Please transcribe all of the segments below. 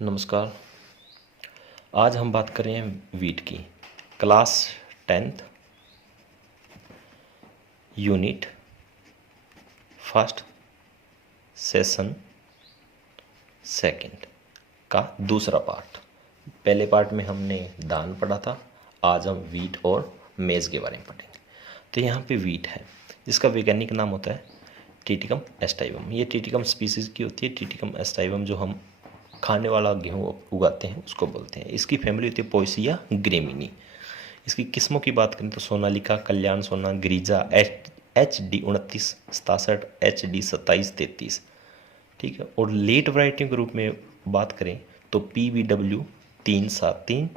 नमस्कार। आज हम बात करें वीट की। Class 10th unit first session second का दूसरा पार्ट। पहले पार्ट में हमने धान पढ़ा था, आज हम वीट और मेज़ के बारे में पढ़ेंगे। तो यहाँ पे वीट है, जिसका वैज्ञानिक नाम होता है टिटिकम एस्टाइवम। ये टिटिकम स्पीसीज़ की होती है। टिटिकम एस्टाइवम जो हम खाने वाला गेहूँ उगाते हैं उसको बोलते हैं। इसकी फैमिली होती है पोएसिया ग्रेमिनी। इसकी किस्मों की बात करें तो सोनालिका, कल्याण सोना, गिरिजा, HD 29, 67, HD 27, 33, ठीक है। और लेट वैरायटी के रूप में बात करें तो PBW 373,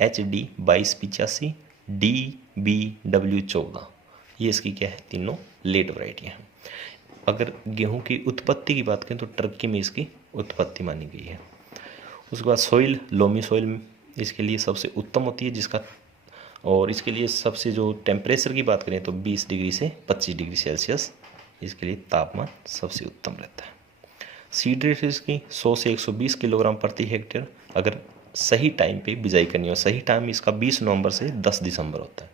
HD 2285, DBW 14, ये इसकी क्या है, तीनों लेट वैरायटियाँ हैं। अगर गेहूं की उत्पत्ति की बात करें तो टर्की में इसकी उत्पत्ति मानी गई है। उसके बाद सोइल, लोमी सोइल इसके लिए सबसे उत्तम होती है, जिसका और इसके लिए सबसे जो टेम्परेचर की बात करें तो 20 डिग्री से 25 डिग्री सेल्सियस इसके लिए तापमान सबसे उत्तम रहता है। सीड रेट इसकी 100 से 120 किलोग्राम प्रति हेक्टेयर। अगर सही टाइम पे बिजाई करनी हो, सही टाइम इसका 20 नवंबर से 10 दिसंबर होता है।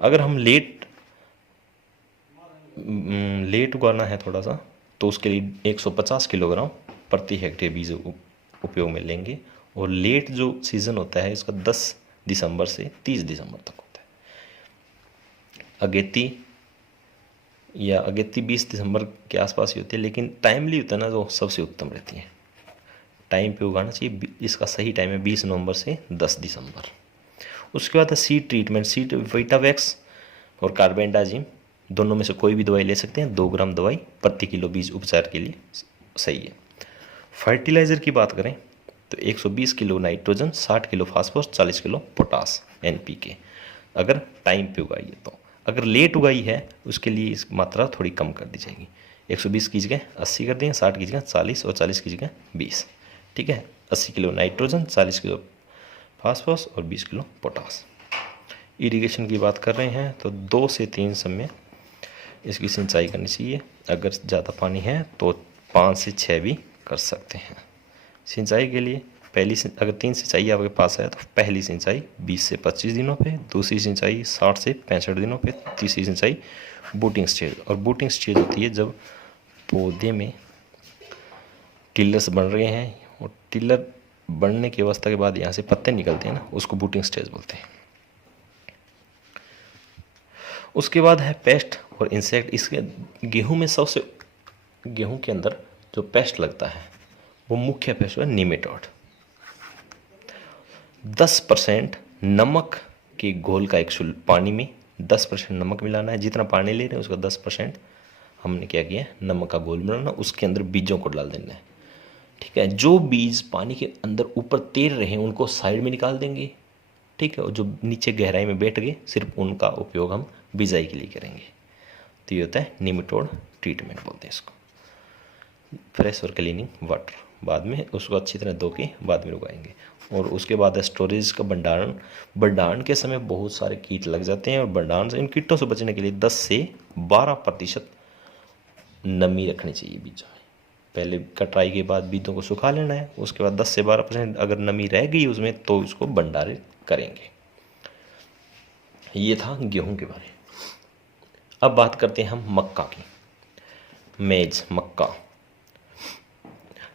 अगर हम लेट उगाना है थोड़ा सा तो उसके लिए 150 किलोग्राम प्रति हेक्टेयर बीज उपयोग में लेंगे। और लेट जो सीज़न होता है इसका 10 दिसंबर से 30 दिसंबर तक होता है। अगेती 20 दिसंबर के आसपास ही होती है, लेकिन टाइमली होता है ना, जो सबसे उत्तम रहती है। टाइम पे उगाना चाहिए। इसका सही टाइम है 20 नवंबर से 10 दिसंबर। उसके बाद है सीड ट्रीटमेंट। सीड विटावैक्स और कार्बेंडाजिम दोनों में से कोई भी दवाई ले सकते हैं। 2 ग्राम दवाई प्रति किलो बीज उपचार के लिए सही है। फर्टिलाइज़र की बात करें तो 120 kilo nitrogen, 60 kilo phosphorus, 40 kilo potash NPK, अगर टाइम पे उगाई है तो। अगर लेट उगाई है उसके लिए इस मात्रा थोड़ी कम कर दी जाएगी। 120 की जगह 80 कर देंगे, 60 की जगह 40 और 40 की जगह 20, ठीक है। 80 किलो नाइट्रोजन, 40 किलो फास्फोरस और 20 किलो पोटास। इरिगेशन की बात कर रहे हैं तो 2 से 3 समय इसकी सिंचाई करनी चाहिए। अगर ज़्यादा पानी है तो 5 से 6 भी कर सकते हैं। सिंचाई के लिए अगर 3 सिंचाई आपके पास है तो पहली सिंचाई 20 से 25 दिनों पे, दूसरी सिंचाई 60 से 65 दिनों पे, तीसरी सिंचाई बूटिंग स्टेज। और बूटिंग स्टेज होती है जब पौधे में टिलर्स बन रहे हैं और टिलर बनने की अवस्था के बाद यहाँ से पत्ते निकलते हैं ना, उसको बूटिंग स्टेज बोलते हैं। उसके बाद है पेस्ट और इंसेक्ट। इसके गेहूं के अंदर जो पेस्ट लगता है वो मुख्य पेस्ट है निमेटोड। 10% नमक के घोल का एक पानी में 10% नमक मिलाना है। जितना पानी ले रहे हैं उसका 10% हमने क्या किया, नमक का घोल बनाना, उसके अंदर बीजों को डाल देना है, ठीक है। जो बीज पानी के अंदर ऊपर तैर रहे हैं उनको साइड में निकाल देंगे, ठीक है। और जो नीचे गहराई में बैठ गए सिर्फ उनका उपयोग हम बिजाई के लिए करेंगे। तो ये होता है निमेटोड ट्रीटमेंट बोलते हैं इसको। फ्रेश और क्लीनिंग वाटर, बाद में उसको अच्छी तरह धो के बाद में उगाएंगे। और उसके बाद है स्टोरेज का भंडारण। भंडारण के समय बहुत सारे कीट लग जाते हैं और भंडारण से इन कीटों से बचने के लिए 10 से 12% नमी रखनी चाहिए बीजों में। पहले कटाई के बाद बीजों को सुखा लेना है, उसके बाद 10 से 12% अगर नमी रह गई उसमें तो इसको भंडारित करेंगे। ये था गेहूं के बारे में। अब बात करते हैं हम मक्का की। मेज, मक्का,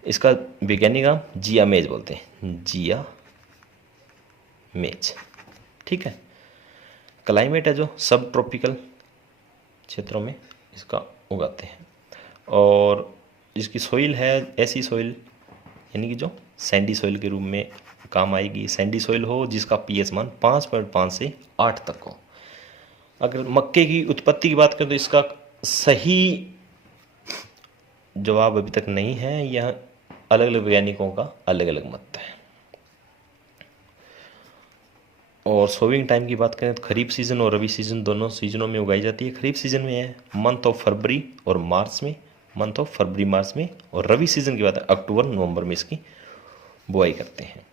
इसका वैज्ञानिक नाम जिया मेज बोलते हैं, जिया मेज, ठीक है। क्लाइमेट है जो सब ट्रॉपिकल क्षेत्रों में इसका उगाते हैं। और इसकी सोइल है ऐसी सोइल, यानी कि जो सैंडी सोइल के रूप में काम आएगी। सैंडी सोइल हो जिसका pH मान 5.5 से 8 तक हो। अगर मक्के की उत्पत्ति की बात करें तो इसका सही जवाब अभी तक नहीं है। यह अलग अलग वैज्ञानिकों का अलग अलग मत है। और सोविंग टाइम की बात करें तो खरीफ सीजन और रबी सीजन दोनों सीजनों में उगाई जाती है। खरीफ सीजन में है मंथ ऑफ फरवरी और मार्च में, और रबी सीजन की बात है अक्टूबर नवंबर में इसकी बुआई करते हैं।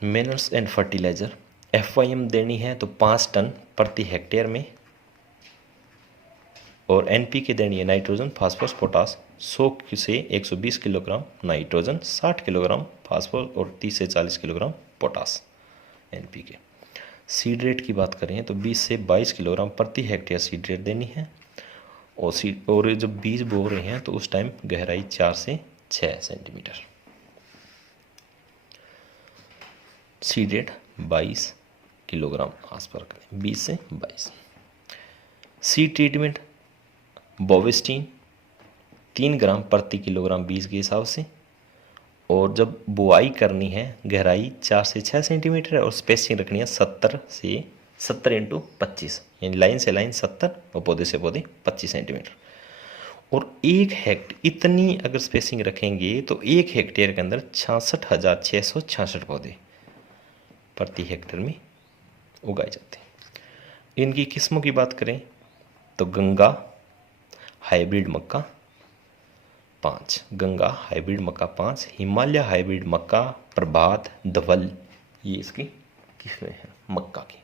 मिनरल्स एंड फर्टिलाइजर, FYM देनी है तो 5 टन प्रति हेक्टेयर में और NPK देनी है नाइट्रोजन, फास्फोरस, पोटास 100 से 120 किलोग्राम नाइट्रोजन, 60 किलोग्राम फास्फोरस और 30 से 40 kilogram potash NPK। Seed rate की बात करें तो 20 से 22 किलोग्राम प्रति हेक्टेयर सीड रेट देनी है। और जब बीज बो रहे हैं तो उस टाइम गहराई 4 से 6 सेंटीमीटर। सीड रेट 22 किलोग्राम आसपास करें, 20 से 22। सीड ट्रीटमेंट बोवेस्टीन 3 ग्राम प्रति किलोग्राम बीज के हिसाब से। और जब बुआई करनी है गहराई 4 से 6 सेंटीमीटर है और स्पेसिंग रखनी है 70 × 25, यानी लाइन से लाइन 70 और पौधे से पौधे 25 सेंटीमीटर। और 1 हेक्टेयर इतनी अगर स्पेसिंग रखेंगे तो 1 हेक्टेयर के अंदर 66,666 पौधे प्रति हेक्टेयर में उगाए जाते हैं। इनकी किस्मों की बात करें तो गंगा हाइब्रिड मक्का 5, गंगा हाइब्रिड मक्का 5, हिमालय हाइब्रिड मक्का, प्रभात, धवल, ये इसकी किस्में हैं मक्का की।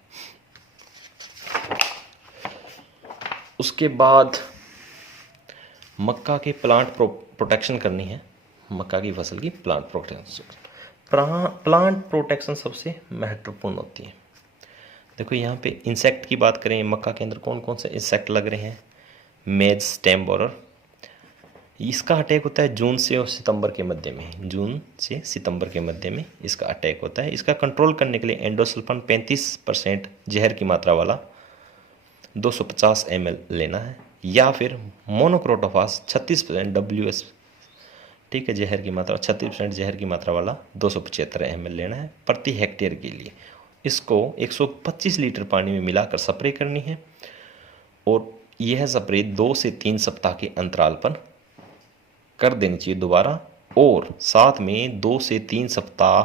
उसके बाद मक्का के प्लांट प्रोटेक्शन करनी है, मक्का की फसल की प्लांट प्रोटेक्शन सबसे महत्वपूर्ण होती है। देखो यहाँ पे इंसेक्ट की बात करें, मक्का के अंदर कौन कौन से इंसेक्ट लग रहे हैं। मेज स्टेम बोरर, इसका अटैक होता है जून से और सितंबर के मध्य में, जून से सितंबर के मध्य में इसका अटैक होता है। इसका कंट्रोल करने के लिए एंडोसल्फान 35% जहर की मात्रा वाला 250 ml लेना है, या फिर मोनोक्रोटोफास 36% WS, ठीक है, जहर की मात्रा 36% जहर की मात्रा वाला 275 ml लेना है प्रति हेक्टेयर के लिए। इसको 125 लीटर पानी में मिलाकर स्प्रे करनी है और यह स्प्रे 2 से 3 सप्ताह के अंतराल पर कर देनी चाहिए दोबारा, और साथ में 2 से 3 सप्ताह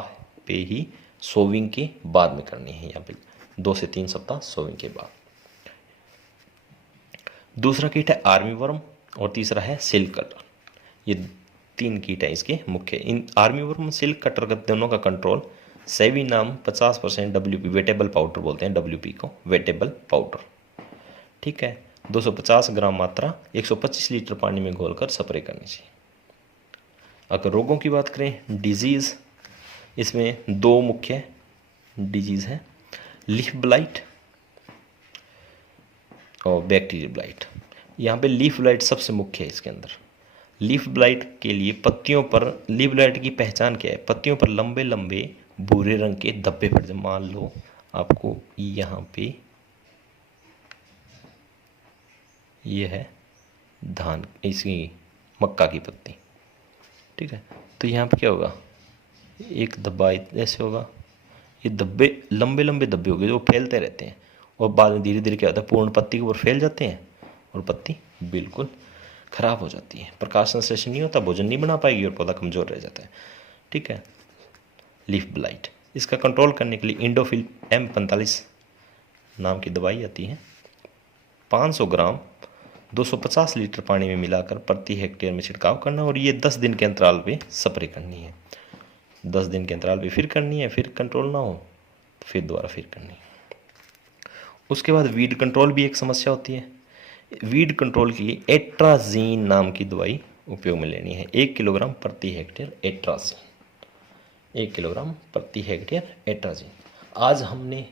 पे ही सोविंग के बाद में करनी है। यहाँ पे 2 से 3 सप्ताह सोविंग के बाद। दूसरा कीट है आर्मी वर्म और तीसरा है सिल्क कटर। ये 3 कीट है इसके मुख्य। इन आर्मी वर्म सिल्क कटर का दोनों का कंट्रोल सेविनाम 50% WP वेटेबल पाउडर बोलते हैं, WP को वेटेबल पाउडर, ठीक है, 250 ग्राम मात्रा 125 लीटर पानी में घोलकर स्प्रे करनी चाहिए। अगर रोगों की बात करें, डिजीज़, इसमें 2 मुख्य डिजीज़ हैं, लीफ ब्लाइट और बैक्टीरियल ब्लाइट। यहाँ पे लीफ ब्लाइट सबसे मुख्य है इसके अंदर। लीफ ब्लाइट के लिए पत्तियों पर, लीफ ब्लाइट की पहचान क्या है, पत्तियों पर लंबे लंबे भूरे रंग के धब्बे पड़ जाए। मान लो आपको यहाँ पे ये है धान, इसकी मक्का की पत्ती, ठीक है, तो यहाँ पे क्या होगा, एक धब्बा ऐसे होगा, ये धब्बे लंबे लंबे धब्बे हो गए जो फैलते रहते हैं और बाद में धीरे धीरे क्या होता है, पूर्ण पत्ती के ऊपर फैल जाते हैं और पत्ती बिल्कुल खराब हो जाती है, प्रकाश संश्लेषण नहीं होता, भोजन नहीं बना पाएगी और पौधा कमज़ोर रह जाता है, ठीक है। लीफ ब्लाइट, इसका कंट्रोल करने के लिए इंडोफिल M45 नाम की दवाई आती है, 500 ग्राम 250 लीटर पानी में मिलाकर प्रति हेक्टेयर में छिड़काव करना, और ये 10 दिन के अंतराल पे स्प्रे करनी है। 10 दिन के अंतराल पे फिर करनी है, फिर कंट्रोल ना हो तो फिर दोबारा फिर करनी है। उसके बाद वीड कंट्रोल भी एक समस्या होती है। वीड कंट्रोल के लिए एट्राजीन नाम की दवाई उपयोग में लेनी है, 1 किलोग्राम प्रति हेक्टेयर एट्राजीन, 1 किलोग्राम प्रति हेक्टेयर एट्राजीन। आज हमने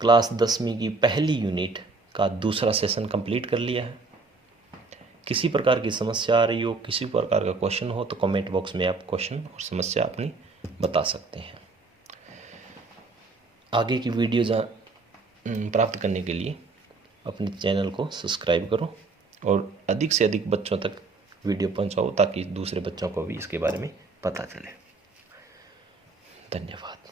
क्लास 10वीं की पहली यूनिट का दूसरा सेशन कंप्लीट कर लिया है। किसी प्रकार की समस्या आ रही हो, किसी प्रकार का क्वेश्चन हो तो कमेंट बॉक्स में आप क्वेश्चन और समस्या अपनी बता सकते हैं। आगे की वीडियो प्राप्त करने के लिए अपने चैनल को सब्सक्राइब करो और अधिक से अधिक बच्चों तक वीडियो पहुंचाओ ताकि दूसरे बच्चों को भी इसके बारे में पता चले। धन्यवाद।